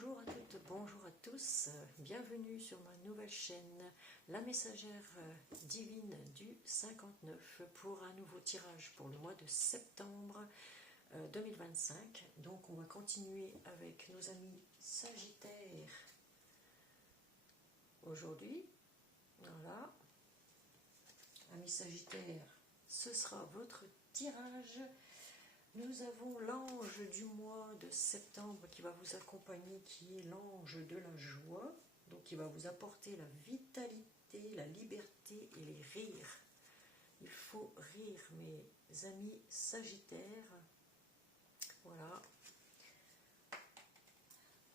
Bonjour à toutes, bonjour à tous, bienvenue sur ma nouvelle chaîne, la messagère divine du 59 pour un nouveau tirage pour le mois de septembre 2025. Donc on va continuer avec nos amis Sagittaires aujourd'hui. Voilà, amis Sagittaires, ce sera votre tirage. Nous avons l'ange du mois de septembre qui va vous accompagner, qui est l'ange de la joie, donc qui va vous apporter la vitalité, la liberté et les rires. Il faut rire, mes amis Sagittaires. Voilà.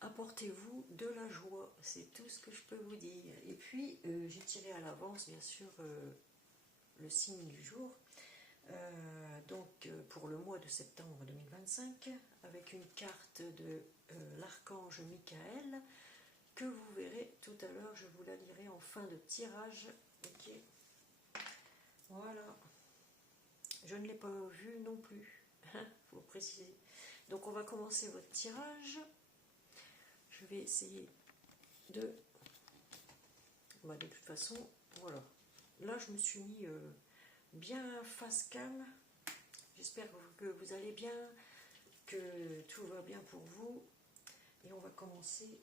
Apportez-vous de la joie, c'est tout ce que je peux vous dire. Et puis, j'ai tiré à l'avance, bien sûr, le signe du jour. Donc pour le mois de septembre 2025 avec une carte de l'archange Michael que vous verrez tout à l'heure, je vous la lirai en fin de tirage. Ok, voilà, je ne l'ai pas vu non plus, faut préciser. Donc on va commencer votre tirage. Je vais essayer de toute façon, voilà, là je me suis mis bien face cam. J'espère que vous allez bien, que tout va bien pour vous. Et on va commencer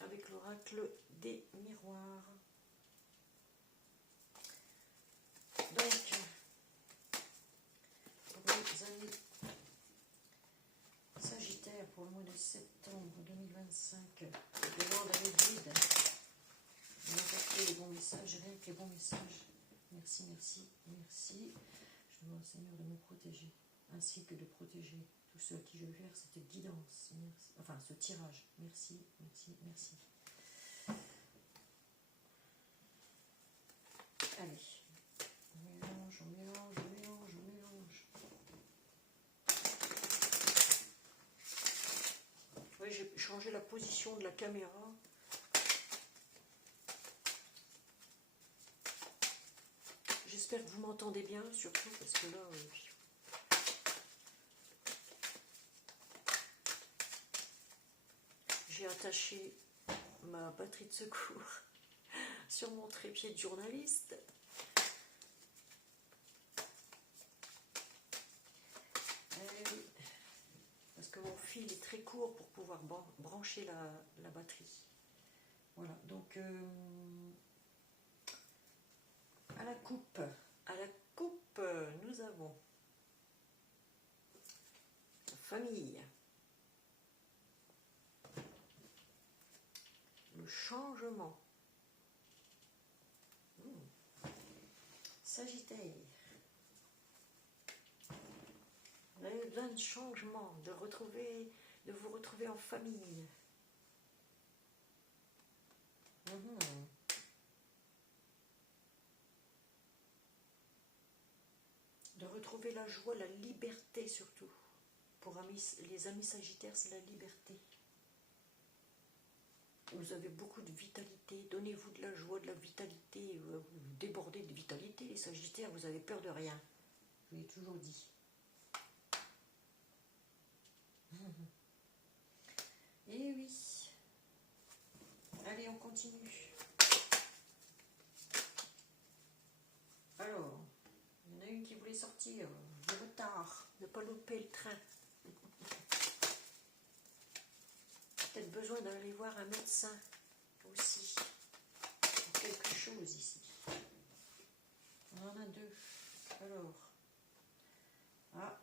avec l'oracle des miroirs. Donc, pour les amis Sagittaires, pour le mois de septembre 2025, je demande à mes guides d'apporter les bons messages, rien que les bons messages. Merci, merci, merci. Je demande au Seigneur de me protéger, ainsi que de protéger tous ceux à qui je vais faire cette guidance, merci. Enfin ce tirage. Merci, merci, merci. Allez, on mélange, on mélange, on mélange, on mélange. Oui, j'ai changé la position de la caméra. J'espère que vous m'entendez bien, surtout parce que là... j'ai attaché ma batterie de secours sur mon trépied de journaliste. Oui, parce que mon fil est très court pour pouvoir brancher la batterie. Voilà, donc à la coupe, nous avons famille, le changement, Sagittaire, vous avez besoin de changement, de vous retrouver en famille. De retrouver la joie, la liberté surtout. Pour les amis Sagittaires, c'est la liberté. Vous avez beaucoup de vitalité, donnez-vous de la joie, de la vitalité, vous débordez de vitalité, les Sagittaires, vous avez peur de rien. Je vous l'ai toujours dit. Et oui. Allez, on continue. Alors, il y en a une qui voulait sortir, de retard, ne pas louper le train. Peut-être besoin d'aller voir un médecin aussi. Quelque chose ici. On en a deux. Alors. Ah.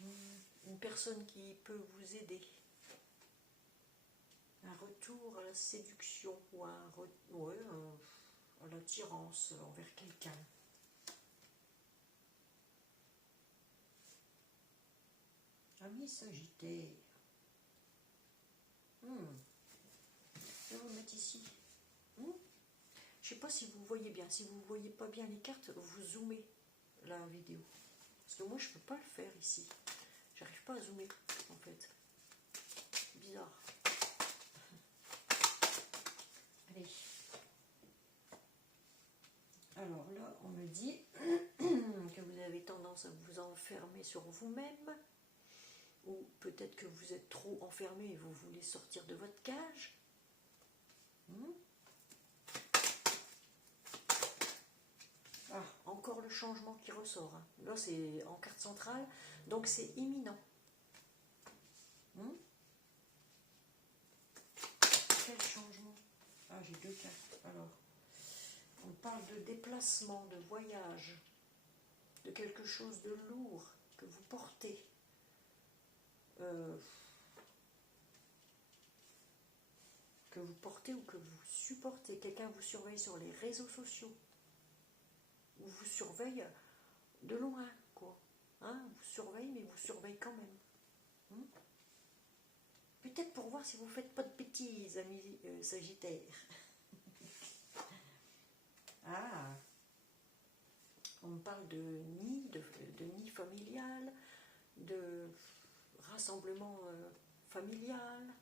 Une personne qui peut vous aider. Un retour à la séduction ou à l'attirance envers quelqu'un. Ami Sagittaire. Je vais vous mettre ici. Je ne sais pas si vous voyez bien. Si vous ne voyez pas bien les cartes, vous zoomez la vidéo. Parce que moi, je ne peux pas le faire ici. J'arrive pas à zoomer, en fait. Bizarre. Allez. Alors là, on me dit que vous avez tendance à vous enfermer sur vous-même. ou peut-être que vous êtes trop enfermé et vous voulez sortir de votre cage. Ah, encore le changement qui ressort. Hein. Là, c'est en carte centrale, donc c'est imminent. Quel changement? Ah, j'ai deux cartes. Alors, on parle de déplacement, de voyage, de quelque chose de lourd que vous portez. Que vous portez ou que vous supportez. Quelqu'un vous surveille sur les réseaux sociaux. Ou vous surveille de loin, quoi. Hein, vous surveille, mais vous surveille quand même. Peut-être pour voir si vous ne faites pas de bêtises, amis Sagittaires. Ah, on me parle de nid, de nid familial, de rassemblement familial.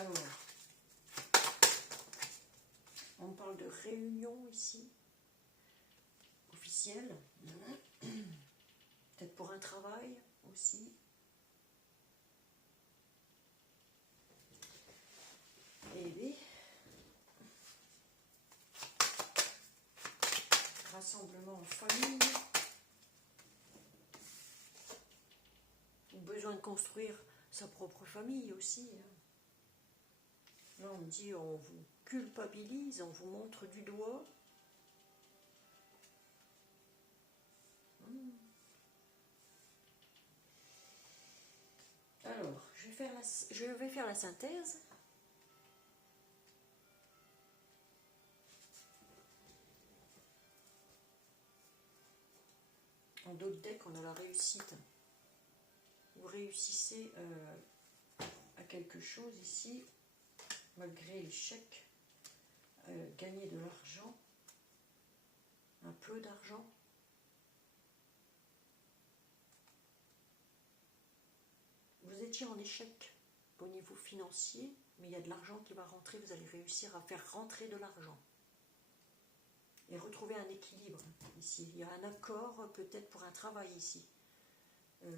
Alors, on parle de réunion ici, officielle, peut-être pour un travail aussi. Et bien, rassemblement en famille, ou besoin de construire sa propre famille aussi. Là, on dit, on vous culpabilise, on vous montre du doigt. Alors, je vais faire la synthèse. En d'autres decks, on a la réussite. Vous réussissez à quelque chose ici, malgré l'échec. Gagner de l'argent, un peu d'argent. Vous étiez en échec au niveau financier, mais il y a de l'argent qui va rentrer, vous allez réussir à faire rentrer de l'argent. Et retrouver un équilibre ici. Il y a un accord peut-être pour un travail ici. Vous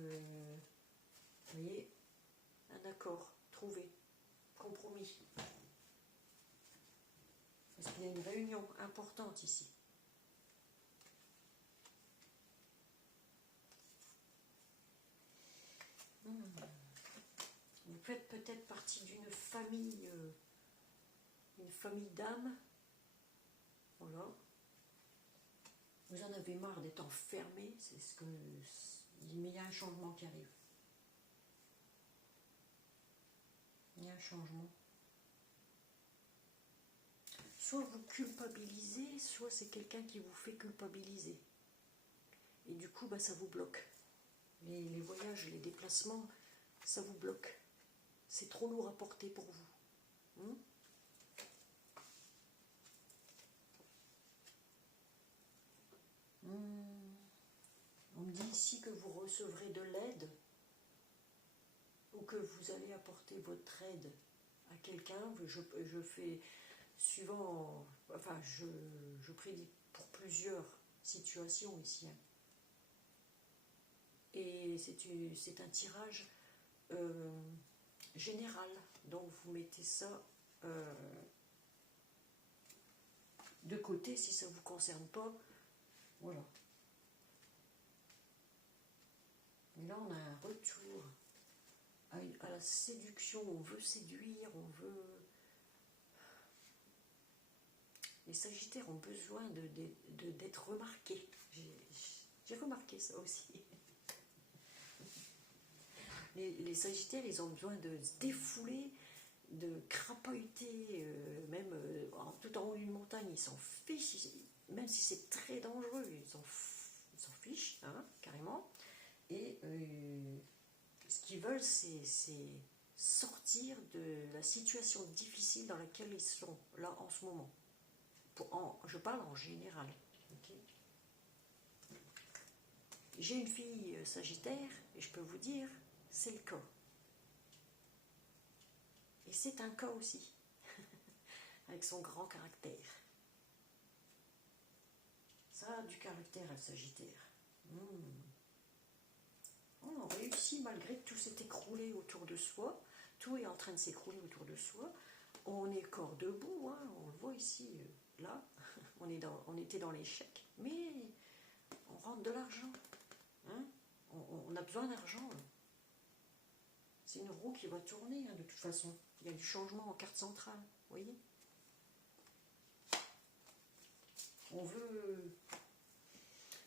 voyez, un accord trouvé, compromis. Parce qu'il y a une réunion importante ici. Vous faites peut-être partie d'une famille d'âmes. Voilà. Vous en avez marre d'être enfermé, c'est ce que. Mais il y a un changement qui arrive. Il y a un changement. Soit vous culpabilisez, soit c'est quelqu'un qui vous fait culpabiliser. Et du coup, ça vous bloque. Les voyages, les déplacements, ça vous bloque. C'est trop lourd à porter pour vous. On me dit ici que vous recevrez de l'aide ou que vous allez apporter votre aide à quelqu'un. Je fais suivant, enfin je prédis pour plusieurs situations ici. Et c'est un tirage général, donc vous mettez ça de côté si ça ne vous concerne pas. Voilà. Et là on a un retour à la séduction, on veut séduire, on veut... Les Sagittaires ont besoin d'être remarqués. J'ai remarqué ça aussi. Les Sagittaires, ils ont besoin de se défouler, de crapahuter, même tout en haut d'une montagne, ils s'en fichent, même si c'est très dangereux, ils s'en fichent, hein, carrément. Et ce qu'ils veulent, c'est sortir de la situation difficile dans laquelle ils sont, là, en ce moment. Je parle en général. Okay. J'ai une fille Sagittaire, et je peux vous dire, c'est le cas. Et c'est un cas aussi, avec son grand caractère. a du caractère, le Sagittaire. On réussit malgré que tout s'est écroulé autour de soi. Tout est en train de s'écrouler autour de soi. On est corps debout, hein, on le voit ici, là. On était dans l'échec, mais on rentre de l'argent. Hein, on a besoin d'argent. C'est une roue qui va tourner, hein, de toute façon. Il y a du changement en carte centrale, vous voyez. On veut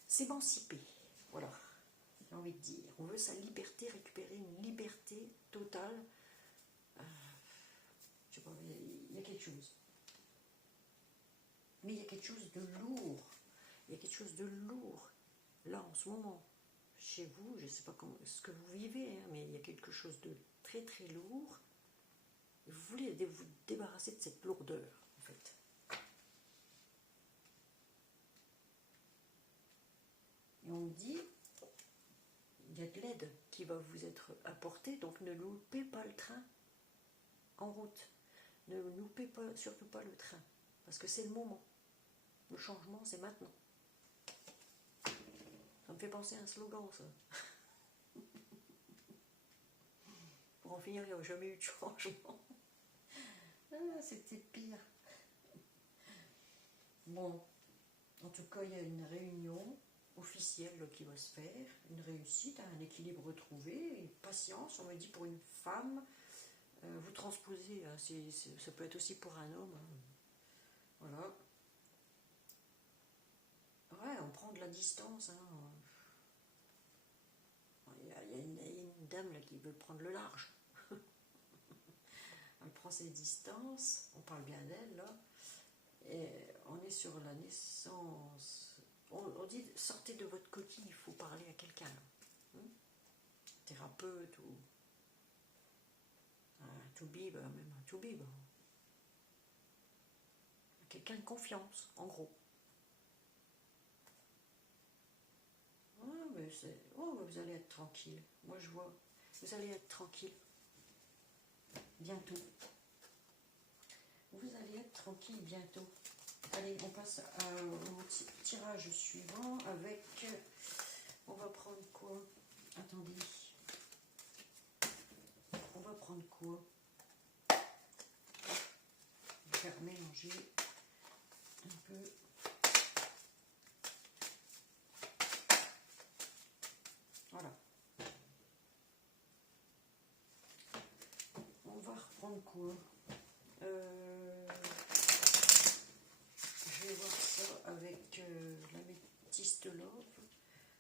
s'émanciper, voilà, j'ai envie de dire. On veut sa liberté, récupérer une liberté totale. Je sais pas, il y a quelque chose. Mais il y a quelque chose de lourd. Il y a quelque chose de lourd, là, en ce moment. Chez vous, je ne sais pas ce que vous vivez, hein, mais il y a quelque chose de très très lourd. Vous voulez vous débarrasser de cette lourdeur, en fait. Et on me dit, il y a de l'aide qui va vous être apportée, donc ne loupez pas le train en route. Ne loupez pas, surtout pas le train, parce que c'est le moment. Le changement, c'est maintenant. Ça me fait penser à un slogan, ça. Pour en finir, il n'y a jamais eu de changement. Ah, c'était pire. Bon, en tout cas, il y a une réunion officielle qui va se faire, une réussite, un équilibre retrouvé, une patience, on me dit pour une femme, vous transposez, hein, ça peut être aussi pour un homme. Hein. Voilà. Ouais, on prend de la distance. Hein. Il y a une dame là qui veut prendre le large. Elle prend ses distances, on parle bien d'elle là, et on est sur la naissance. On dit sortez de votre coquille, il faut parler à quelqu'un. Thérapeute ou un toubib, même un toubib. Quelqu'un de confiance, en gros. Mais vous allez être tranquille. Moi je vois, vous allez être tranquille. Bientôt. Vous allez être tranquille bientôt. Allez, on passe au tirage suivant avec... On va prendre quoi? Attendez. On va prendre quoi? On va faire mélanger un peu. Voilà. On va reprendre quoi? Je vais voir ça avec l'améthyste love.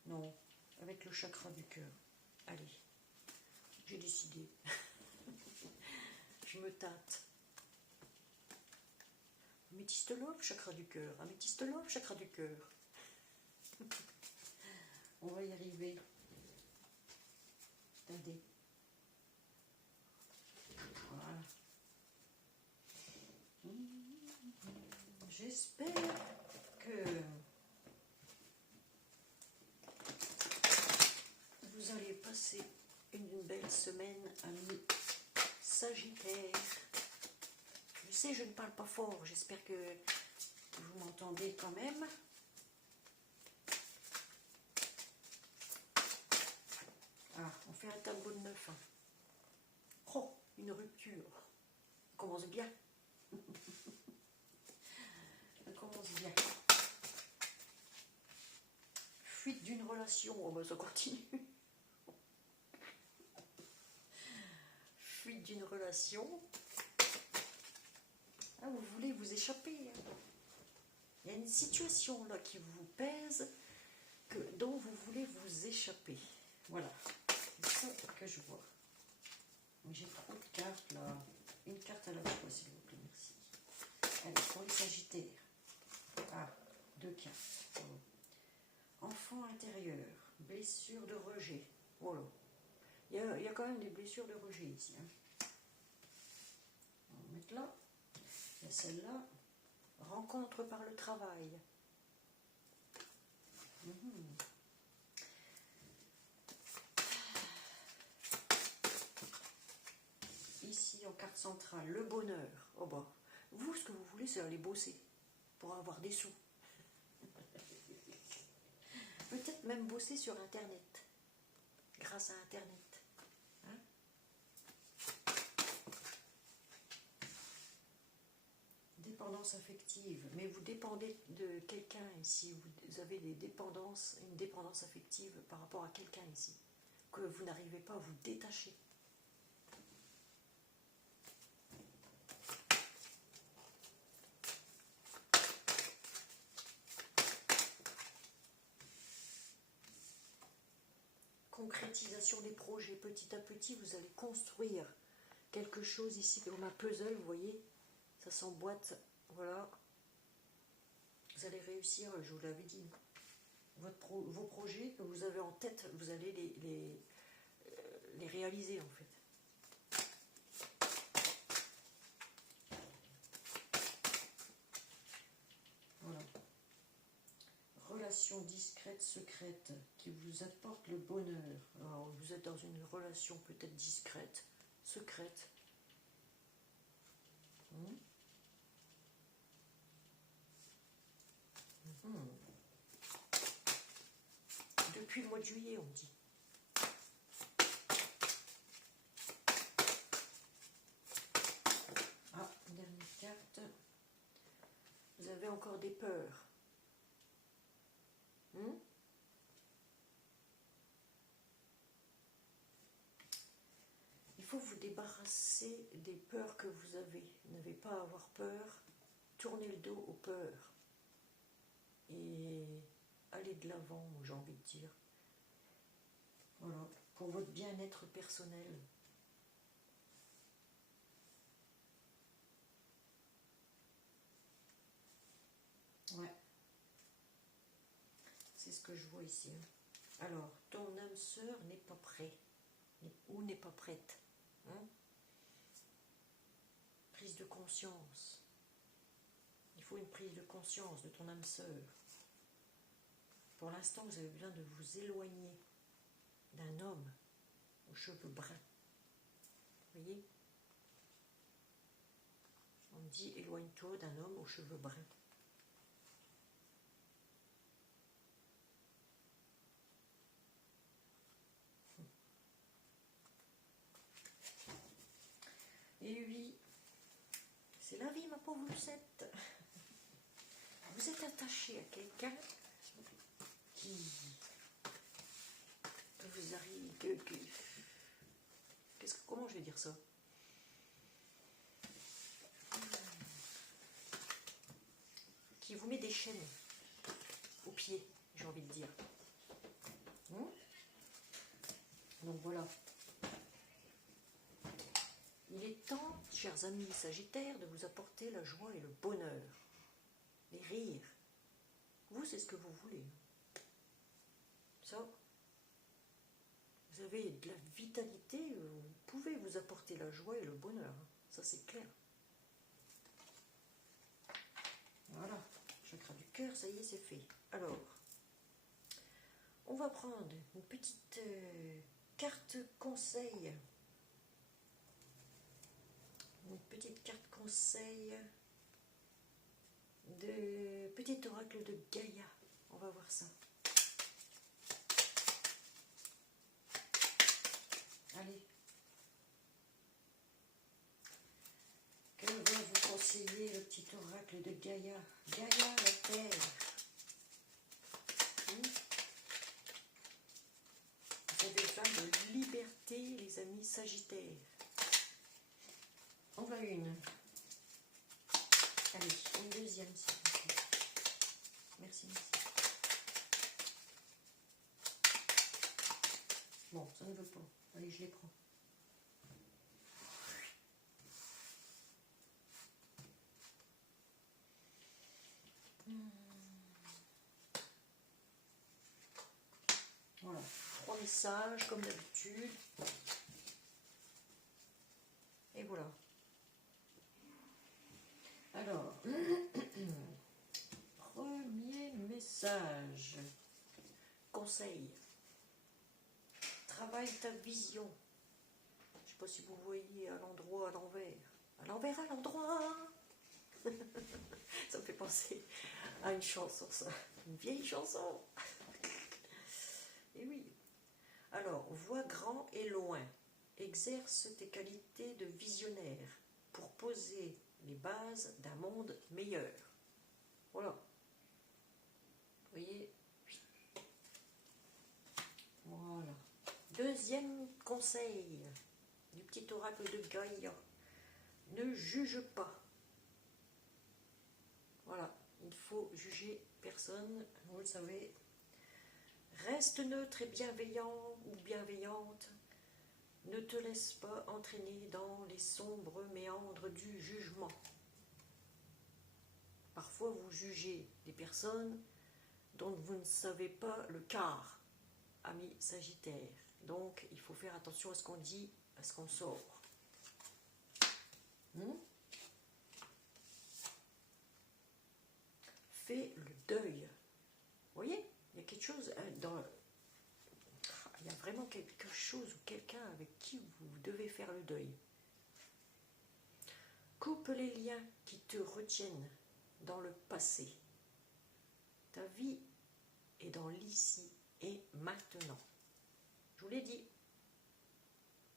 Non, avec le chakra du cœur. Allez, j'ai décidé. Je me tâte. Améthyste love, chakra du cœur. Améthyste love, chakra du cœur. On va y arriver. Attendez. Voilà. J'espère que vous allez passer une belle semaine, amis Sagittaire. Je sais, je ne parle pas fort, j'espère que vous m'entendez quand même. Ah, on fait un tableau de 9. Hein. Oh, une rupture. On commence bien. On commence bien. Fuite d'une relation. Oh ben ça continue. Fuite d'une relation. Ah, vous voulez vous échapper. Hein. Il y a une situation là qui vous pèse, dont vous voulez vous échapper. Voilà. C'est ça que je vois. J'ai trop de cartes là. Une carte à la fois, s'il vous plaît, merci. Allez, pour les Sagittaires. Ah, 2 cartes. Oh. Enfant intérieur, blessure de rejet. Oh là. Il y a quand même des blessures de rejet ici. Hein. On va mettre là. Il y a celle-là. Rencontre par le travail. Ici, en carte centrale, le bonheur. Oh bah, vous, ce que vous voulez, c'est aller bosser pour avoir des sous. même bosser sur Internet, grâce à Internet. Hein? Dépendance affective, mais vous dépendez de quelqu'un ici, vous avez une dépendance affective par rapport à quelqu'un ici, que vous n'arrivez pas à vous détacher. Concrétisation des projets, petit à petit, vous allez construire quelque chose ici, comme un puzzle, vous voyez, ça s'emboîte, voilà. Vous allez réussir, je vous l'avais dit, vos projets que vous avez en tête, vous allez les réaliser en fait. Voilà. Relation discrète, secrète, qui vous apporte le bonheur. Alors, vous êtes dans une relation peut-être discrète, secrète. Depuis le mois de juillet, on dit. Ah, dernière carte. Vous avez encore des peurs. Il faut vous débarrasser des peurs que vous avez. N'avez pas à avoir peur. Tournez le dos aux peurs. Et allez de l'avant, j'ai envie de dire. Voilà, pour votre bien-être personnel. Ouais. C'est ce que je vois ici. Alors, ton âme sœur n'est pas prêt. Ou n'est pas prête. Hein? Prise de conscience. Il faut une prise de conscience de ton âme sœur. Pour l'instant, vous avez besoin de vous éloigner d'un homme aux cheveux bruns. Vous voyez? On dit éloigne-toi d'un homme aux cheveux bruns. Et oui, c'est la vie, ma pauvre Lucette. Vous êtes attaché à quelqu'un qui que vous arrive, comment je vais dire ça? Qui vous met des chaînes aux pieds, j'ai envie de dire. Donc voilà. Il est temps, chers amis sagittaires, de vous apporter la joie et le bonheur, les rires. Vous, c'est ce que vous voulez. Ça, vous avez de la vitalité, vous pouvez vous apporter la joie et le bonheur. Ça, c'est clair. Voilà, chakra du cœur, ça y est, c'est fait. Alors, on va prendre une petite carte conseil. Une petite carte conseil de petit oracle de Gaïa. On va voir ça. Allez. Que va vous conseiller le petit oracle de Gaïa? Gaïa, la terre. Vous avez besoin de liberté, les amis sagittaires. On va une. Allez, une deuxième, s'il vous plaît. Merci, merci. Bon, ça ne veut pas. Allez, je les prends. Voilà, 3 messages, comme d'habitude. Et voilà. Alors, premier message. Conseil. Travaille ta vision. Je ne sais pas si vous voyez à l'endroit, à l'envers. À l'envers, à l'endroit. Ça me fait penser à une chanson, ça. Une vieille chanson. Et oui. Alors, vois grand et loin. Exerce tes qualités de visionnaire pour poser les bases d'un monde meilleur. Voilà. Vous voyez? Voilà. Deuxième conseil du petit oracle de Gaïa. Ne juge pas. Voilà. Il faut juger personne, vous le savez. Reste neutre et bienveillant ou bienveillante. Ne te laisse pas entraîner dans les sombres méandres du jugement. Parfois, vous jugez des personnes dont vous ne savez pas le quart, ami Sagittaire. Donc, il faut faire attention à ce qu'on dit, à ce qu'on sort. Fais le deuil. Vous voyez, il y a quelque chose dans... Il y a vraiment quelque chose ou quelqu'un avec qui vous devez faire le deuil. Coupe les liens qui te retiennent dans le passé. Ta vie est dans l'ici et maintenant. Je vous l'ai dit.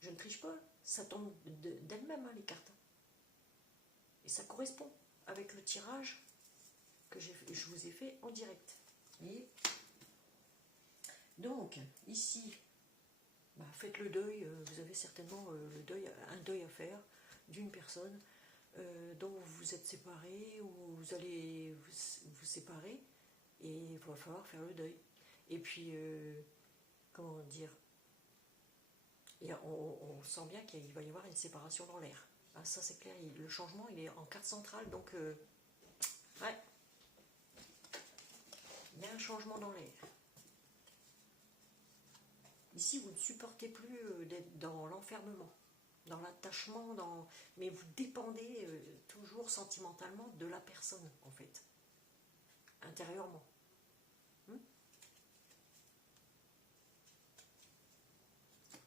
Je ne triche pas. Ça tombe d'elle-même, hein, les cartes. Et ça correspond avec le tirage que je vous ai fait en direct. Et donc, ici, faites le deuil. Vous avez certainement un deuil à faire d'une personne dont vous êtes séparés ou vous allez vous séparer. Et il va falloir faire le deuil. Et puis, comment dire, on sent bien qu'il va y avoir une séparation dans l'air. Ah, ça c'est clair, le changement il est en carte centrale, donc ouais, il y a un changement dans l'air. Ici, vous ne supportez plus d'être dans l'enfermement, dans l'attachement, mais vous dépendez toujours sentimentalement de la personne, en fait, intérieurement.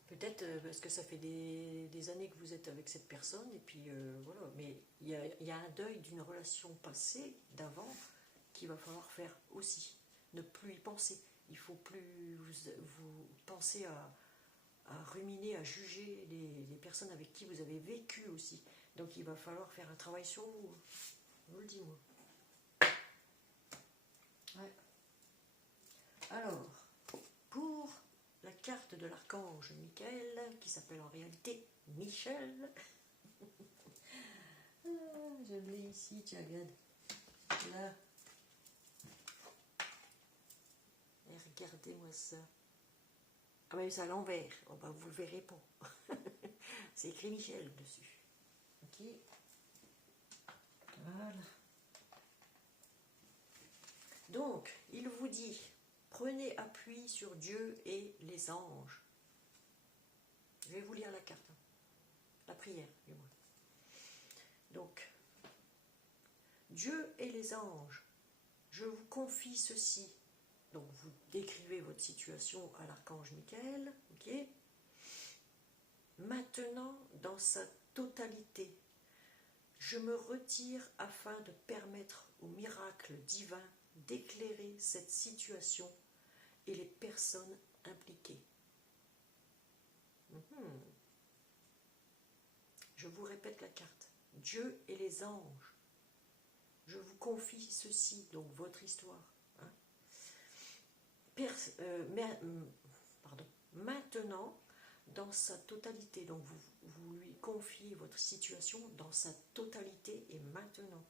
Peut-être parce que ça fait des années que vous êtes avec cette personne, et puis voilà. Mais il y a un deuil d'une relation passée, d'avant, qu'il va falloir faire aussi. Ne plus y penser. Il ne faut plus vous penser à ruminer, à juger les personnes avec qui vous avez vécu aussi. Donc il va falloir faire un travail sur vous. Je vous le dis, moi. Ouais. Alors, pour la carte de l'archange Michael, qui s'appelle en réalité Michel. Je l'ai ici, tiens, regarde. Là. Et regardez-moi ça. Ah mais c'est à l'envers. Oh, bah, vous le verrez pas. C'est écrit Michel dessus. Ok. Voilà. Donc, il vous dit, prenez appui sur Dieu et les anges. Je vais vous lire la carte. La prière, du moins. Donc, Dieu et les anges, je vous confie ceci. Donc, vous décrivez votre situation à l'archange Michael. Ok. Maintenant, dans sa totalité, je me retire afin de permettre au miracle divin d'éclairer cette situation et les personnes impliquées. Je vous répète la carte. Dieu et les anges. Je vous confie ceci, donc votre histoire. Hein. Maintenant, dans sa totalité, donc vous lui confiez votre situation dans sa totalité et maintenant.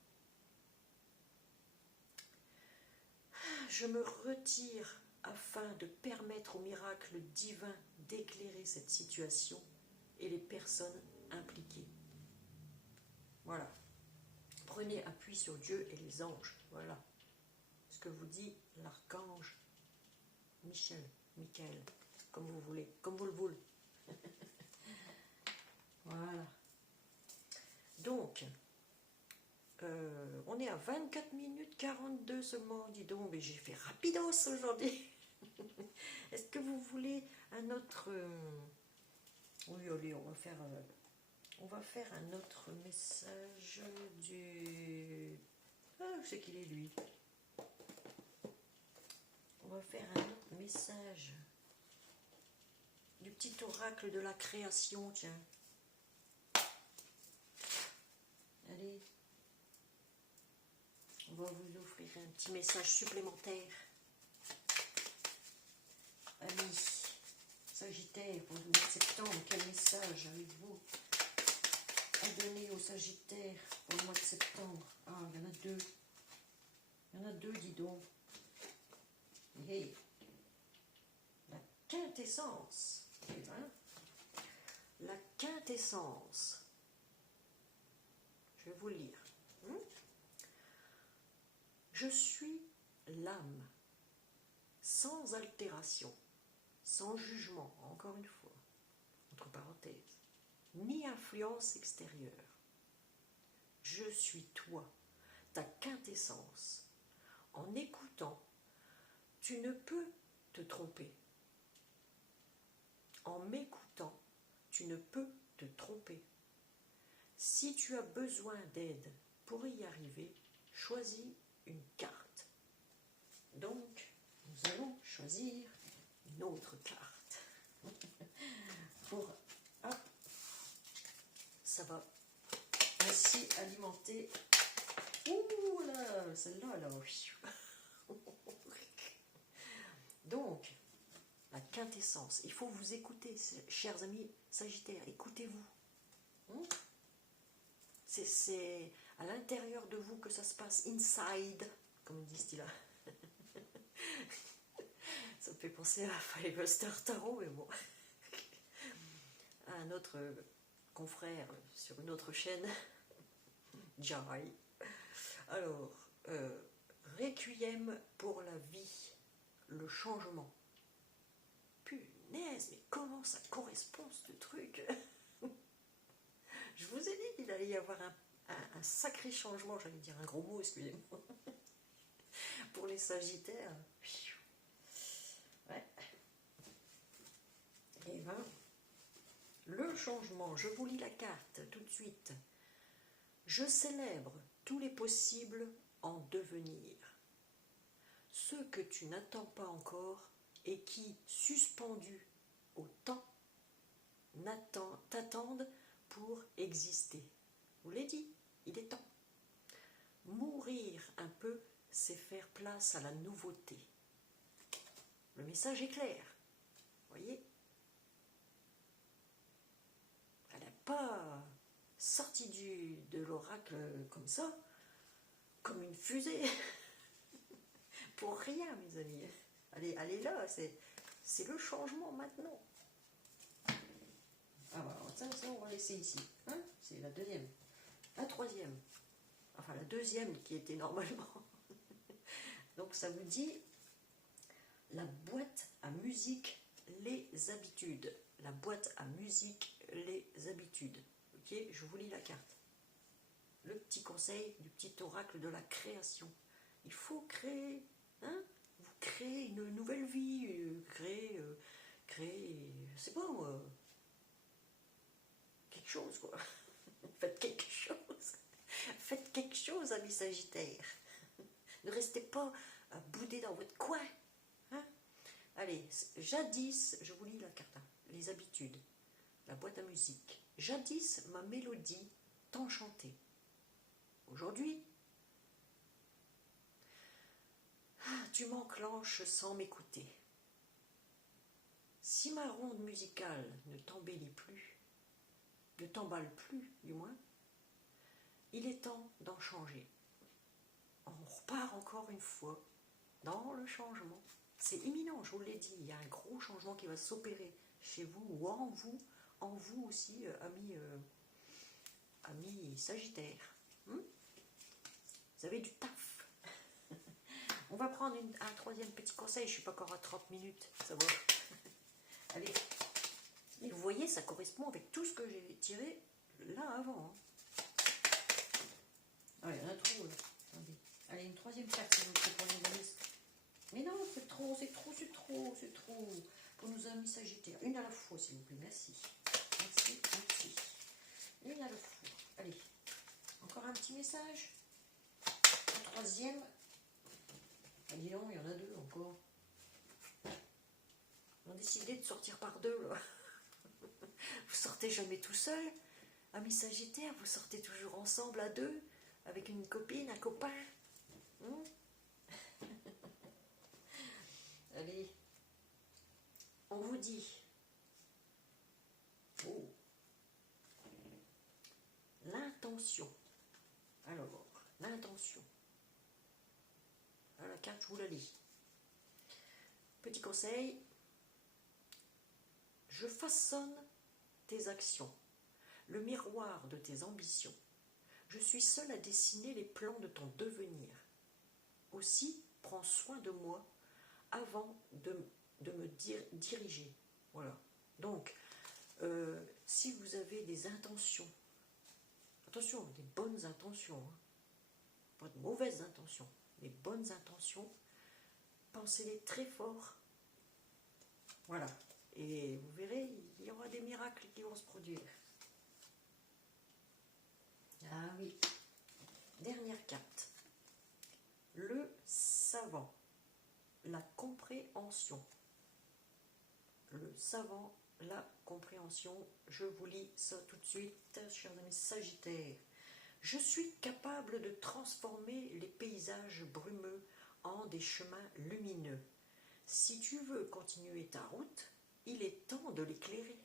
Je me retire afin de permettre au miracle divin d'éclairer cette situation et les personnes impliquées. Voilà. Prenez appui sur Dieu et les anges. Voilà ce que vous dit l'archange Michael, comme vous voulez, comme vous le voulez. Voilà. Donc, on est à 24 minutes 42 seulement, dis donc, mais j'ai fait rapidos aujourd'hui. Est-ce que vous voulez un autre... Oui, allez, on va faire un autre message du... Ah, je sais qu'il est lui. On va faire un autre message du petit oracle de la création, tiens. Allez, on va vous offrir un petit message supplémentaire. Amis Sagittaire, pour le mois de septembre, quel message avez-vous à donner aux Sagittaires pour le mois de septembre? Ah, il y en a deux. Il y en a deux, dis donc. Hey. La quintessence. Hein? La quintessence. Je vais vous le lire. Je suis l'âme, sans altération, sans jugement, encore une fois, entre parenthèses, ni influence extérieure. Je suis toi, ta quintessence. En écoutant, tu ne peux te tromper. En m'écoutant, tu ne peux te tromper. Si tu as besoin d'aide pour y arriver, choisis une carte. Donc, nous allons choisir une autre carte. Pour, ça va ainsi alimenter. Ouh là, celle-là, là. Donc, la quintessence. Il faut vous écouter, chers amis Sagittaires. Écoutez-vous. C'est à l'intérieur de vous que ça se passe. Inside, comme disent là. Ça me fait penser à Firebuster Tarot, mais bon. À un autre confrère sur une autre chaîne. Jai. Alors, Requiem pour la vie, le changement. Punaise, mais comment ça correspond ce truc? Je vous ai dit qu'il allait y avoir un sacré changement, j'allais dire un gros mot, excusez-moi, pour les Sagittaires. Ouais. Et ben, le changement, je vous lis la carte tout de suite. Je célèbre tous les possibles en devenir. Ceux que tu n'attends pas encore et qui, suspendus au temps, t'attendent pour exister. Je vous l'ai dit, il est temps. Mourir un peu, c'est faire place à la nouveauté. Le message est clair. Voyez, elle n'est pas sortie de l'oracle comme ça, comme une fusée. Pour rien, mes amis. Elle est là, c'est le changement maintenant. Alors, ça, on va laisser ici. Hein, c'est la deuxième. La troisième. Enfin, la deuxième qui était normalement. Donc, ça vous dit la boîte à musique, les habitudes. La boîte à musique, les habitudes. Ok, je vous lis la carte. Le petit conseil du petit oracle de la création. Il faut créer, hein, vous créez une nouvelle vie, créer, c'est pas moi, quelque chose quoi. Faites quelque chose. Faites quelque chose, amis Sagittaires. Ne restez pas à bouder dans votre coin. Hein. Allez, jadis, je vous lis la carte, hein, les habitudes, la boîte à musique. Jadis, ma mélodie t'enchantait. Aujourd'hui, tu m'enclenches sans m'écouter. Si ma ronde musicale ne t'embellit plus, ne t'emballe plus du moins, il est temps d'en changer. On repart encore une fois dans le changement. C'est imminent, je vous l'ai dit, il y a un gros changement qui va s'opérer chez vous ou en vous aussi, amis Sagittaires. Vous avez du taf. On va prendre un troisième petit conseil, je ne suis pas encore à 30 minutes, ça va. Allez. Et vous voyez, ça correspond avec tout ce que j'ai tiré là avant. Ah, il y en a trop là. Attendez. Allez, une troisième carte, s'il vous plaît, pour les amis. Mais non, c'est trop. Pour nos amis Sagittaires. Une à la fois, s'il vous plaît, merci. Merci. Une à la fois. Allez, encore un petit message. Un troisième. Ah, dis donc, il y en a deux encore. décidé de sortir par deux, là. Vous sortez jamais tout seul. Amis Sagittaires, vous sortez toujours ensemble à deux, avec une copine, un copain. Allez, on vous dit. Oh. L'intention. Alors, l'intention. À la carte, je vous la lis. Petit conseil. Je façonne tes actions, le miroir de tes ambitions. Je suis seul à dessiner les plans de ton devenir. Aussi, prends soin de moi avant de me diriger. Voilà. Donc, si vous avez des intentions, attention, des bonnes intentions, hein, pas de mauvaises intentions, des bonnes intentions, pensez-les très fort. Voilà. Et vous verrez, il y aura des miracles qui vont se produire. Ah oui. Dernière carte. Le savant. La compréhension. Le savant, la compréhension. Je vous lis ça tout de suite, chers amis Sagittaires. Je suis capable de transformer les paysages brumeux en des chemins lumineux. Si tu veux continuer ta route, il est temps de l'éclairer.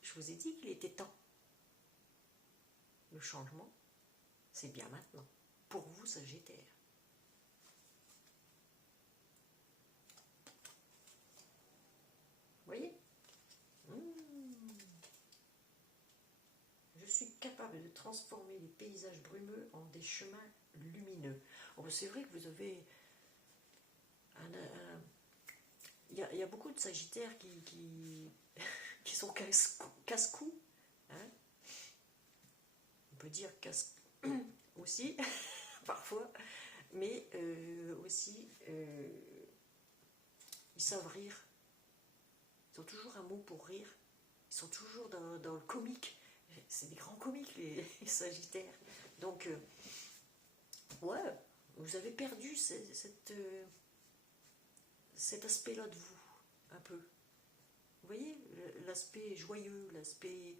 Je vous ai dit qu'il était temps. Le changement, c'est bien maintenant. Pour vous, Sagittaire. Vous voyez ? Je suis capable de transformer les paysages brumeux en des chemins lumineux. Oh, c'est vrai que vous avez il y a beaucoup de Sagittaires qui sont casse-cou. Hein, on peut dire casse aussi, parfois. Mais aussi, ils savent rire. Ils ont toujours un mot pour rire. Ils sont toujours dans le comique. C'est des grands comiques, les Sagittaires. Donc, ouais, vous avez perdu cet aspect-là de vous, un peu. Vous voyez, l'aspect joyeux, l'aspect,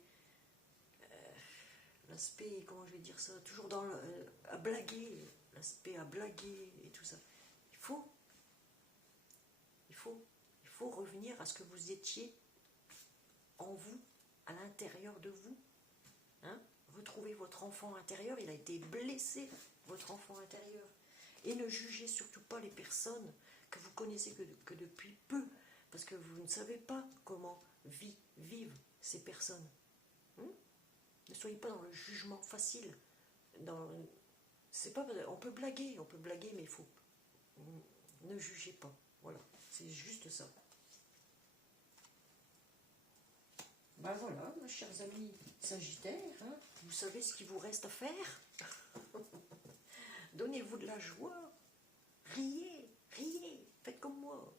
comment je vais dire ça, toujours à blaguer, l'aspect à blaguer et tout ça. Il faut revenir à ce que vous étiez en vous, à l'intérieur de vous. Hein, retrouvez votre enfant intérieur, il a été blessé, votre enfant intérieur. Et ne jugez surtout pas les personnes que vous connaissez que depuis peu, parce que vous ne savez pas comment vivent ces personnes. Ne soyez pas dans le jugement facile. On peut blaguer, mais il faut. Ne jugez pas. Voilà, c'est juste ça. Ben voilà, mes chers amis Sagittaires, hein, vous savez ce qu'il vous reste à faire. Donnez-vous de la joie. Riez, faites comme moi.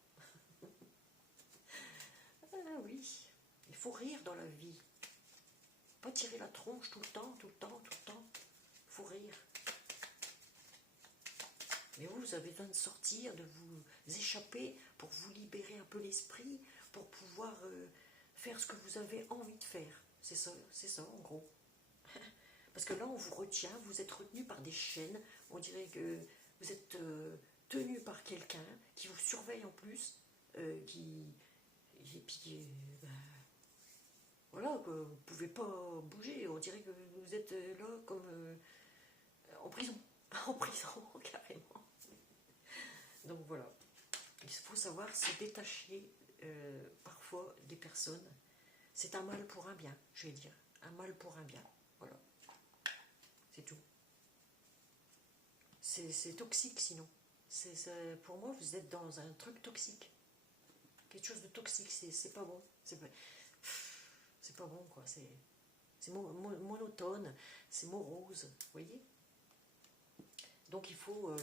Ah oui, il faut rire dans la vie. Pas tirer la tronche tout le temps. Il faut rire. Mais vous avez besoin de sortir, de vous échapper pour vous libérer un peu l'esprit, pour pouvoir faire ce que vous avez envie de faire. C'est ça en gros. Parce que là, on vous retient, vous êtes retenu par des chaînes. On dirait que vous êtes tenu par quelqu'un qui vous surveille en plus, voilà, que vous ne pouvez pas bouger. On dirait que vous êtes là comme en prison. En prison, carrément. Donc voilà. Il faut savoir se détacher parfois des personnes. C'est un mal pour un bien, je vais dire. Un mal pour un bien. Voilà. C'est tout. C'est toxique sinon. Pour moi, vous êtes dans un truc toxique. Quelque chose de toxique, c'est pas bon. C'est pas bon, quoi. C'est monotone, c'est morose, vous voyez. Donc il faut,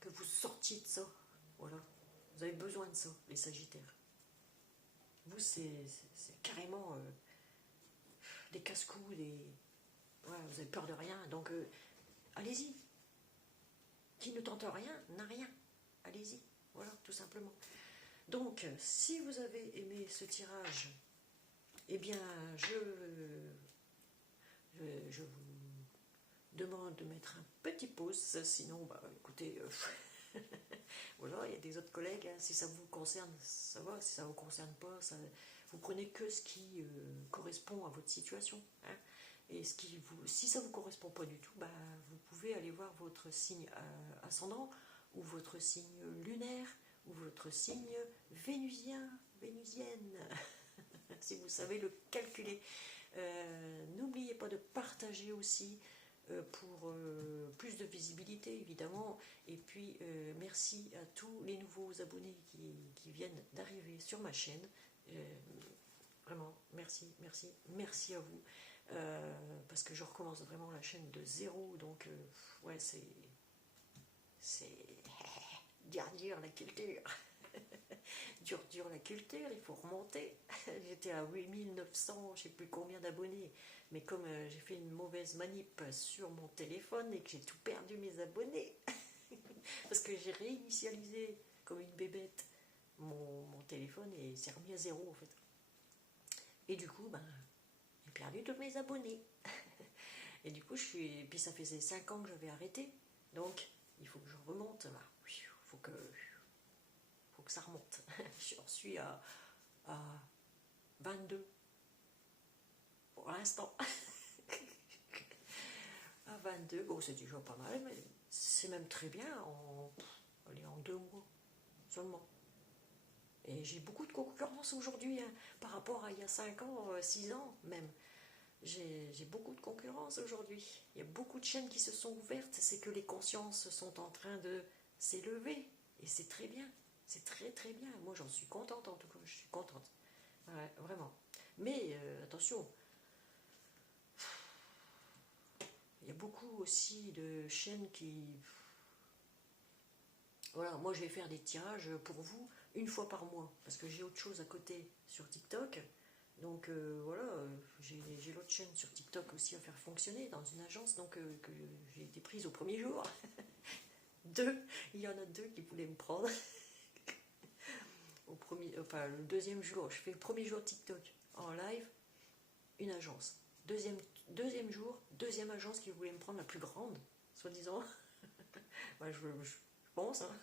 que vous sortiez de ça. Voilà. Vous avez besoin de ça, les Sagittaires. Vous, c'est carrément des casse-cous, ouais, vous avez peur de rien. Donc, allez-y. Qui ne tente rien n'a rien. allez-y, voilà, tout simplement. Donc, si vous avez aimé ce tirage, eh bien, je vous demande de mettre un petit pouce, sinon, bah, écoutez, voilà, il y a des autres collègues, hein, si ça vous concerne, ça va, si ça ne vous concerne pas, vous prenez que ce qui correspond à votre situation, hein, et si ça ne vous correspond pas du tout, bah, vous pouvez aller voir votre signe ascendant, ou votre signe lunaire, ou votre signe vénusienne, si vous savez le calculer. N'oubliez pas de partager aussi pour plus de visibilité évidemment, et puis merci à tous les nouveaux abonnés qui viennent d'arriver sur ma chaîne. Vraiment merci, merci, merci à vous, parce que je recommence vraiment la chaîne de zéro, donc ouais, c'est dur la culture. dur la culture, il faut remonter. J'étais à 8900, je sais plus combien d'abonnés, mais comme j'ai fait une mauvaise manip sur mon téléphone et que j'ai tout perdu mes abonnés, parce que j'ai réinitialisé comme une bébête mon téléphone et c'est remis à zéro en fait. Et du coup, ben, j'ai perdu tous mes abonnés. Et du coup, puis ça faisait 5 ans que j'avais arrêté, donc il faut que je remonte là. Faut que ça remonte. J'en suis à 22 pour l'instant. À 22, bon, c'est déjà pas mal, mais c'est même très bien en 2 mois seulement. Et j'ai beaucoup de concurrence aujourd'hui, hein, par rapport à il y a 5 ans, 6 ans même. J'ai beaucoup de concurrence aujourd'hui. Il y a beaucoup de chaînes qui se sont ouvertes, c'est que les consciences sont en train de s'élever. Et c'est très bien, c'est très très bien. Moi j'en suis contente, en tout cas, je suis contente. Ouais, vraiment. Mais attention, il y a beaucoup aussi de chaînes qui... Voilà, moi je vais faire des tirages pour vous une fois par mois, parce que j'ai autre chose à côté sur TikTok. Donc voilà, j'ai l'autre chaîne sur TikTok aussi à faire fonctionner dans une agence, donc que j'ai été prise au premier jour. Il y en a 2 qui voulaient me prendre. Le deuxième jour, je fais le premier jour TikTok en live, une agence. Deuxième jour, deuxième agence qui voulait me prendre, la plus grande, soi-disant. Ouais, je pense, hein,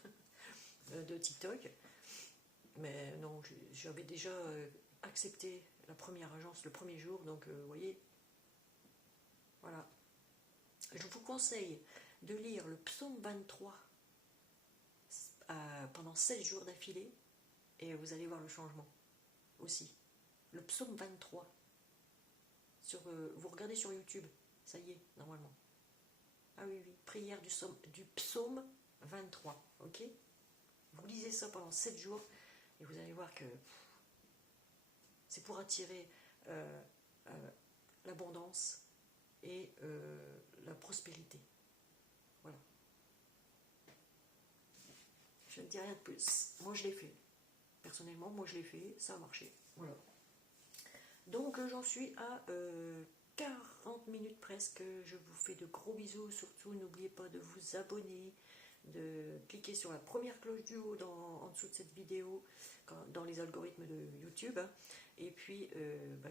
de TikTok. Mais non, j'avais déjà accepté la première agence le premier jour, donc vous voyez, voilà. Je vous conseille de lire le psaume 23 pendant 7 jours d'affilée, et vous allez voir le changement aussi. Le psaume 23. Vous regardez sur YouTube, ça y est, normalement. Ah oui, oui, prière du psaume 23, ok? Vous lisez ça pendant 7 jours, et vous allez voir que c'est pour attirer l'abondance et la prospérité. Voilà. Je ne dis rien de plus. Moi, je l'ai fait. Personnellement, moi, je l'ai fait. Ça a marché. Voilà. Donc, j'en suis à 40 minutes presque. Je vous fais de gros bisous. Surtout, n'oubliez pas de vous abonner, de cliquer sur la première cloche du haut en dessous de cette vidéo, dans les algorithmes de YouTube. Et puis,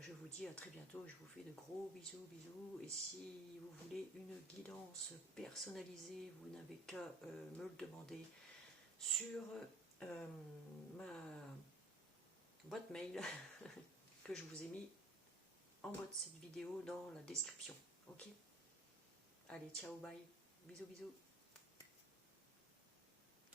je vous dis à très bientôt. Je vous fais de gros bisous, bisous. Et si vous voulez une guidance personnalisée, vous n'avez qu'à me le demander sur ma boîte mail que je vous ai mis en bas de cette vidéo dans la description. Ok? Allez, ciao, bye. Bisous, bisous.